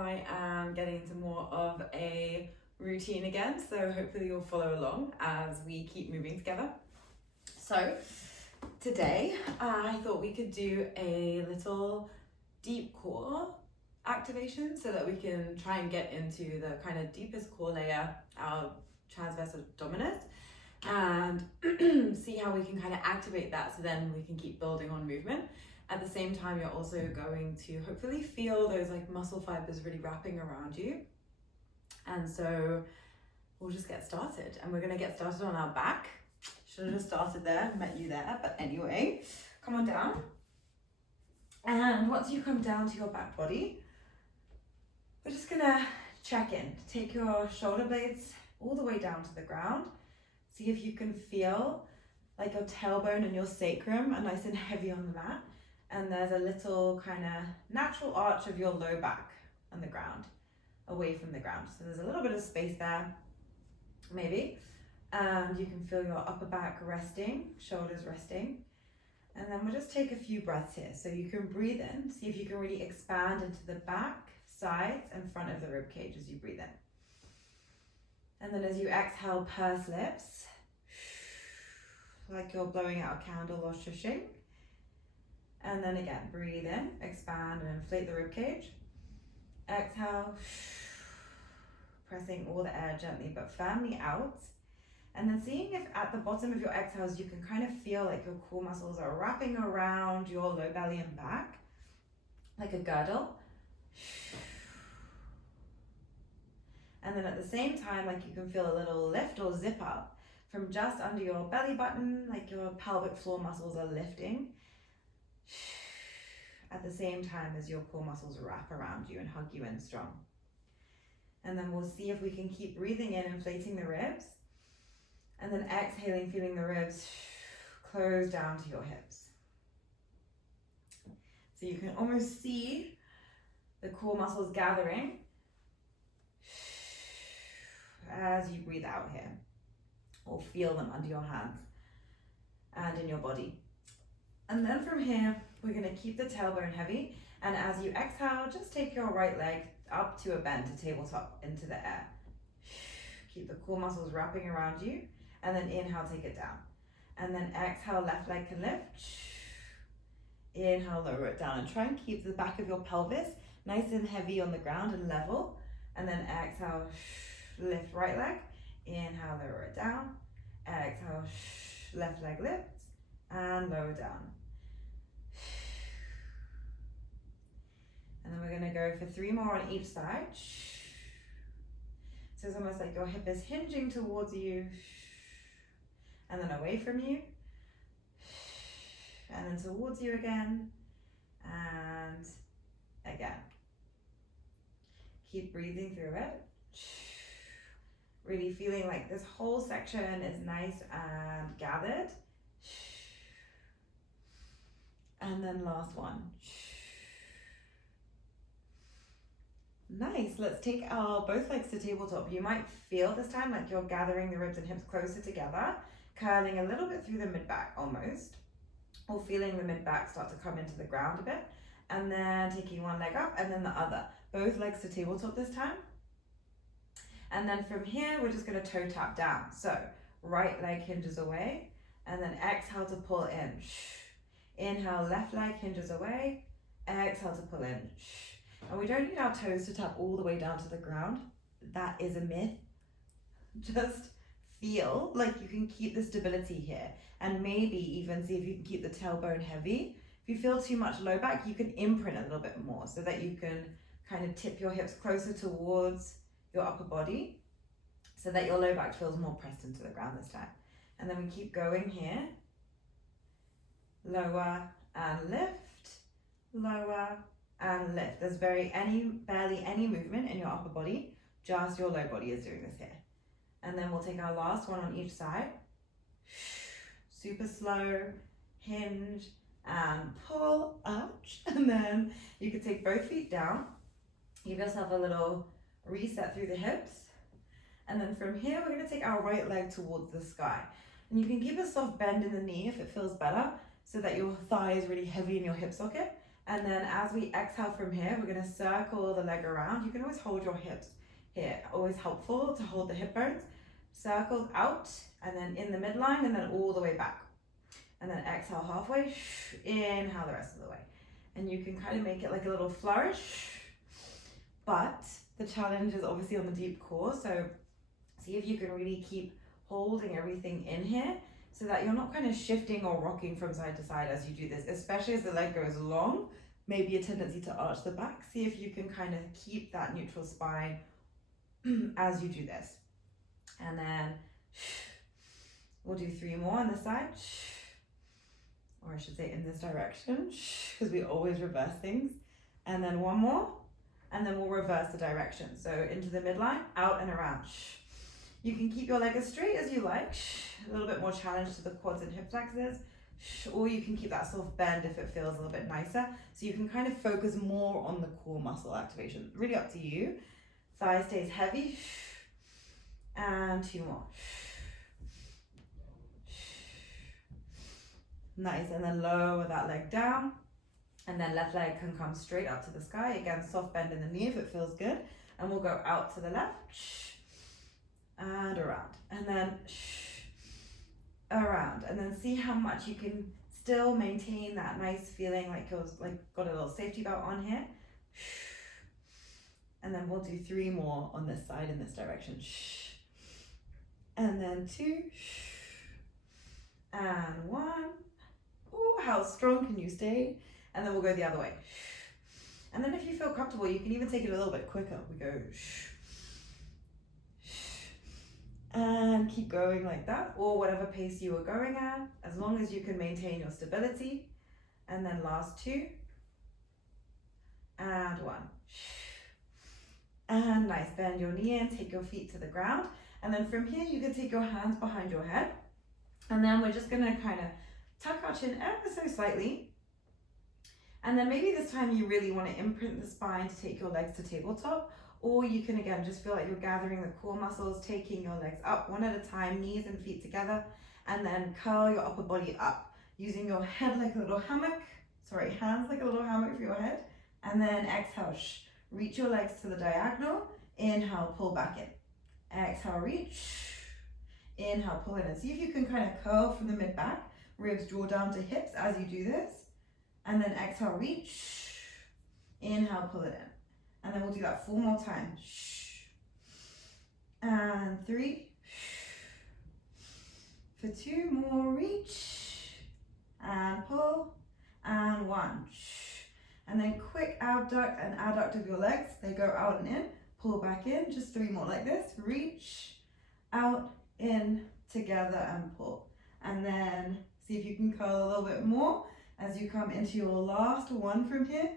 I am getting into more of a routine again, so hopefully you'll follow along as we keep moving together. So today I thought we could do a little deep core activation so that we can try and get into the kind of deepest core layer, our transverse abdominis, and see how we can kind of activate that so then we can keep building on movement. At the same time, you're also going to hopefully feel those like muscle fibers really wrapping around you. And so we'll just get started, and we're going to get started on our back. Should have just started there, met you there, but anyway, come on down. And once you come down to your back body, we're just going to check in. Take your shoulder blades all the way down to the ground. See if you can feel like your tailbone and your sacrum are nice and heavy on the mat. And there's a little kind of natural arch of your low back on the ground, away from the ground. So there's a little bit of space there, maybe. And you can feel your upper back resting, shoulders resting. And then we'll just take a few breaths here. So you can breathe in, see if you can really expand into the back, sides, and front of the rib cage as you breathe in. And then as you exhale, purse lips, like you're blowing out a candle or shushing. And then again, breathe in, expand and inflate the rib cage. Exhale, pressing all the air gently but firmly out. And then seeing if at the bottom of your exhales, you can kind of feel like your core muscles are wrapping around your low belly and back, like a girdle. And then at the same time, like you can feel a little lift or zip up from just under your belly button, like your pelvic floor muscles are lifting at the same time as your core muscles wrap around you and hug you in strong. And then we'll see if we can keep breathing in, inflating the ribs, and then exhaling, feeling the ribs close down to your hips. So you can almost see the core muscles gathering as you breathe out here, or feel them under your hands and in your body. And then from here, we're going to keep the tailbone heavy, and as you exhale, just take your right leg up to a bend to tabletop into the air. Keep the core muscles wrapping around you, and then inhale, take it down. And then exhale, left leg can lift. Inhale, lower it down, and try and keep the back of your pelvis nice and heavy on the ground and level. And then exhale, lift right leg. Inhale, lower it down. Exhale, left leg lifts and lower down. And then we're going to go for 3 more on each side. So it's almost like your hip is hinging towards you and then away from you, and then towards you again, and again. Keep breathing through it. Really feeling like this whole section is nice and gathered. And then last one. Nice. Let's take our both legs to tabletop. You might feel this time like you're gathering the ribs and hips closer together, curling a little bit through the mid-back almost, or feeling the mid-back start to come into the ground a bit, and then taking one leg up and then the other. Both legs to tabletop this time. And then from here, we're just going to toe tap down. So right leg hinges away, and then exhale to pull in. Inhale, left leg hinges away, exhale to pull in. And we don't need our toes to tap all the way down to the ground. That is a myth. Just feel like you can keep the stability here, and maybe even see if you can keep the tailbone heavy. If you feel too much low back, you can imprint a little bit more so that you can kind of tip your hips closer towards your upper body so that your low back feels more pressed into the ground this time. And then we keep going here. Lower and lift, lower and lift. There's barely any movement in your upper body, just your low body is doing this here. And then we'll take our last one on each side. Super slow, hinge and pull, ouch. And then you can take both feet down, give yourself a little reset through the hips. And then from here, we're going to take our right leg towards the sky. And you can give a soft bend in the knee if it feels better, so that your thigh is really heavy in your hip socket. And then as we exhale from here, we're gonna circle the leg around. You can always hold your hips here, always helpful to hold the hip bones. Circles out, and then in the midline, and then all the way back. And then exhale halfway, inhale the rest of the way. And you can kind of make it like a little flourish, but the challenge is obviously on the deep core, so see if you can really keep holding everything in here so that you're not kind of shifting or rocking from side to side as you do this, especially as the leg goes long, maybe a tendency to arch the back. See if you can kind of keep that neutral spine as you do this. And then we'll do 3 more on this side, or I should say in this direction, because we always reverse things. And then 1 more, and then we'll reverse the direction. So into the midline, out and around. You can keep your leg as straight as you like, a little bit more challenge to the quads and hip flexors, or you can keep that soft bend if it feels a little bit nicer. So you can kind of focus more on the core muscle activation. Really up to you. Thigh stays heavy, and 2 more. Nice, and then lower that leg down, and then left leg can come straight up to the sky. Again, soft bend in the knee if it feels good, and we'll go out to the left, and around, and then around, and then see how much you can still maintain that nice feeling like you're got a little safety belt on here. And then we'll do 3 more on this side in this direction. And then 2, and 1. Oh, how strong can you stay? And then we'll go the other way. And then if you feel comfortable, you can even take it a little bit quicker. We go, and keep going like that, or whatever pace you were going at, as long as you can maintain your stability. And then last 2, and 1. And nice, bend your knee in, take your feet to the ground. And then from here, you can take your hands behind your head. And then we're just gonna kind of tuck our chin ever so slightly. And then maybe this time you really wanna imprint the spine to take your legs to tabletop, or you can again, just feel like you're gathering the core muscles, taking your legs up one at a time, knees and feet together, and then curl your upper body up, using your head like a little hammock, hands like a little hammock for your head. And then exhale, reach your legs to the diagonal, inhale, pull back in. Exhale, reach, inhale, pull in. And see if you can kind of curl from the mid-back, ribs draw down to hips as you do this. And then exhale, reach, inhale, pull it in. And then we'll do that 4 more times. And 3. For 2 more, reach, and pull, and 1. And then quick abduct and adduct of your legs. They go out and in, pull back in, just 3 more like this. Reach, out, in, together, and pull. And then see if you can curl a little bit more as you come into your last 1 from here.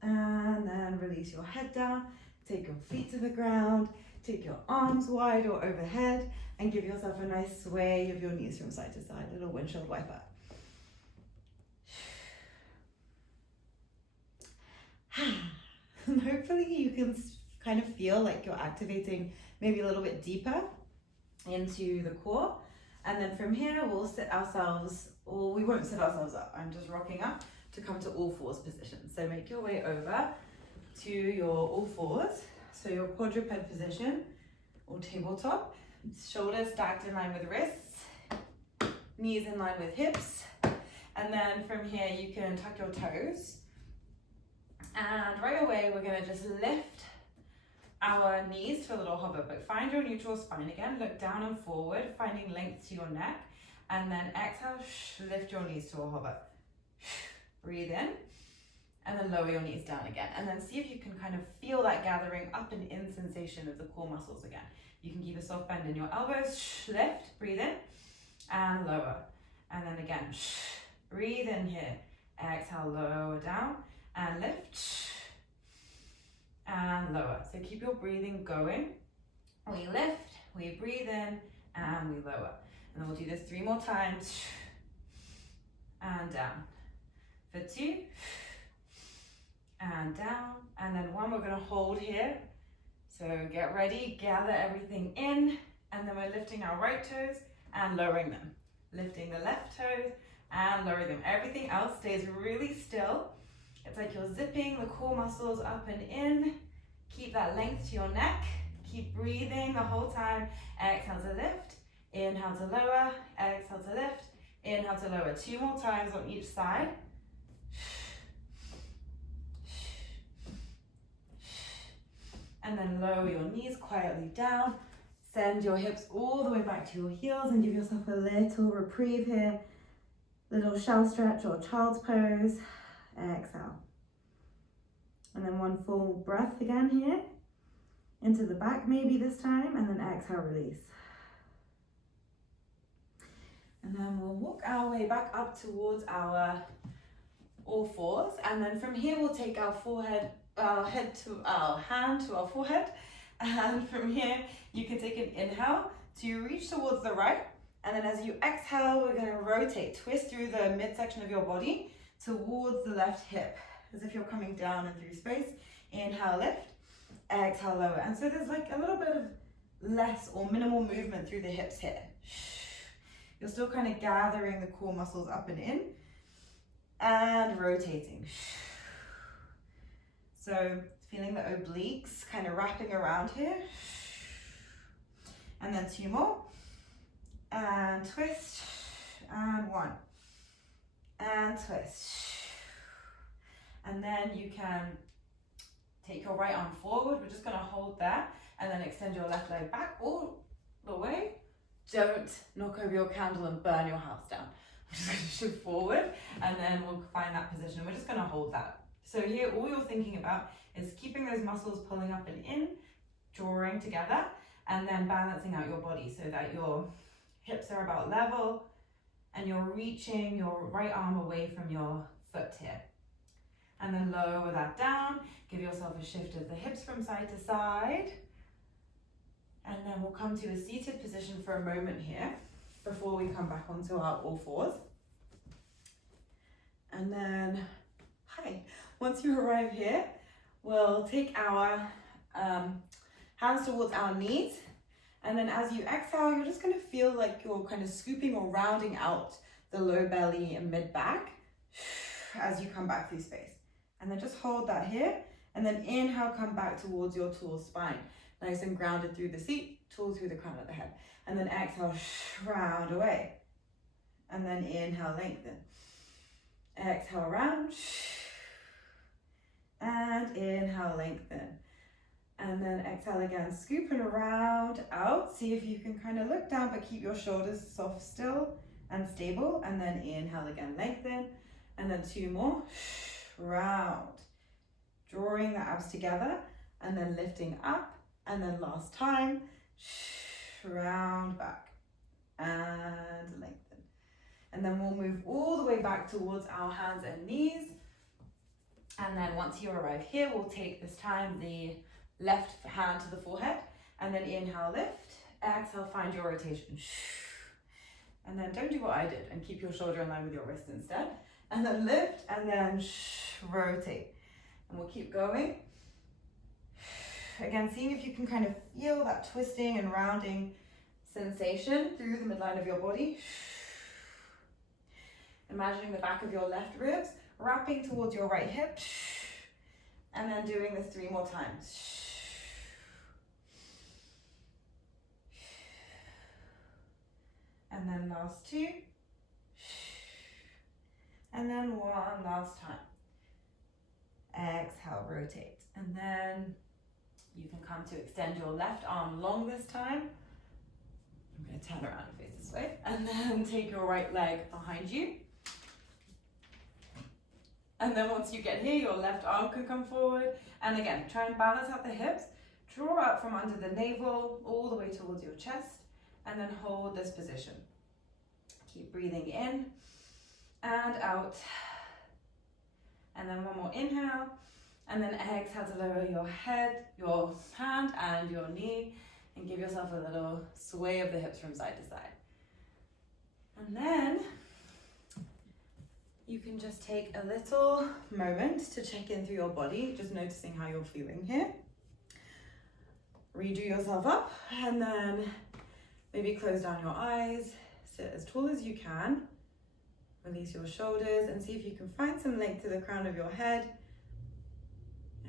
And then release your head down, take your feet to the ground, take your arms wide or overhead, and give yourself a nice sway of your knees from side to side, little windshield wiper. And hopefully you can kind of feel like you're activating maybe a little bit deeper into the core. And then from here, we'll sit ourselves, or we won't sit ourselves up. I'm just rocking up to come to all fours position. So make your way over to your all fours. So your quadruped position or tabletop, shoulders stacked in line with wrists, knees in line with hips. And then from here, you can tuck your toes. And right away, we're gonna just lift our knees to a little hover, but find your neutral spine again. Look down and forward, finding length to your neck. And then exhale, lift your knees to a hover. Breathe in, and then lower your knees down again. And then see if you can kind of feel that gathering up and in sensation of the core muscles again. You can keep a soft bend in your elbows, lift, breathe in, and lower. And then again, breathe in here. Exhale, lower down, and lift, and lower. So keep your breathing going. We lift, we breathe in, and we lower. And then we'll do this 3 more times, and down. For 2, and down, and then 1 we're gonna hold here. So get ready, gather everything in, and then we're lifting our right toes and lowering them. Lifting the left toes and lower them. Everything else stays really still. It's like you're zipping the core muscles up and in. Keep that length to your neck. Keep breathing the whole time. Exhale to lift, inhale to lower, exhale to lift, inhale to lower. 2 more times on each side. And then lower your knees quietly down. Send your hips all the way back to your heels and give yourself a little reprieve here. Little shell stretch or child's pose. Exhale. And then 1 full breath again here. Into the back maybe this time, and then exhale, release. And then we'll walk our way back up towards our all fours. And then from here, we'll take our head to our hand to our forehead. And from here, you can take an inhale to reach towards the right. And then as you exhale, we're going to rotate, twist through the midsection of your body towards the left hip, as if you're coming down and through space. Inhale, lift, exhale, lower. And so there's like a little bit of less or minimal movement through the hips here. You're still kind of gathering the core muscles up and in and rotating. So feeling the obliques kind of wrapping around here. And then 2 more. And twist. And 1. And twist. And then you can take your right arm forward. We're just going to hold there. And then extend your left leg back all the way. Don't knock over your candle and burn your house down. We're just going to shift forward. And then we'll find that position. We're just going to hold that. So here, all you're thinking about is keeping those muscles pulling up and in, drawing together, and then balancing out your body so that your hips are about level and you're reaching your right arm away from your foot here. And then lower that down. Give yourself a shift of the hips from side to side. And then we'll come to a seated position for a moment here before we come back onto our all fours. And then, once you arrive here, we'll take our hands towards our knees. And then as you exhale, you're just going to feel like you're kind of scooping or rounding out the low belly and mid back as you come back through space. And then just hold that here. And then inhale, come back towards your tall spine. Nice and grounded through the seat, tall through the crown of the head. And then exhale, round away. And then inhale, lengthen. Exhale, round. And inhale, lengthen. And then exhale again, scoop and round out. See if you can kind of look down, but keep your shoulders soft still and stable. And then inhale again, lengthen. And then 2 more, round. Drawing the abs together and then lifting up. And then last time, round back and lengthen. And then we'll move all the way back towards our hands and knees. And then once you arrive here, we'll take this time the left hand to the forehead. And then inhale, lift. Exhale, find your rotation. And then don't do what I did and keep your shoulder in line with your wrist instead. And then lift and then rotate. And we'll keep going. Again, seeing if you can kind of feel that twisting and rounding sensation through the midline of your body. Imagining the back of your left ribs wrapping towards your right hip. And then doing this 3 more times. And then last 2. And then 1 last time. Exhale, rotate. And then you can come to extend your left arm long this time. I'm going to turn around and face this way. And then take your right leg behind you. And then once you get here, your left arm can come forward. And again, try and balance out the hips. Draw up from under the navel, all the way towards your chest. And then hold this position. Keep breathing in and out. And then 1 more inhale. And then exhale to lower your head, your hand and your knee. And give yourself a little sway of the hips from side to side. And then you can just take a little moment to check in through your body, just noticing how you're feeling here. Redo yourself up and then maybe close down your eyes, sit as tall as you can Release your shoulders and see if you can find some length to the crown of your head.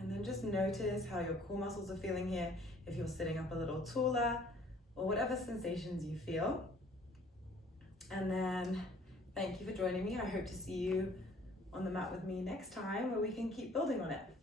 And then just notice how your core muscles are feeling here, if you're sitting up a little taller, or whatever sensations you feel. And then thank you for joining me. I hope to see you on the mat with me next time, where we can keep building on it.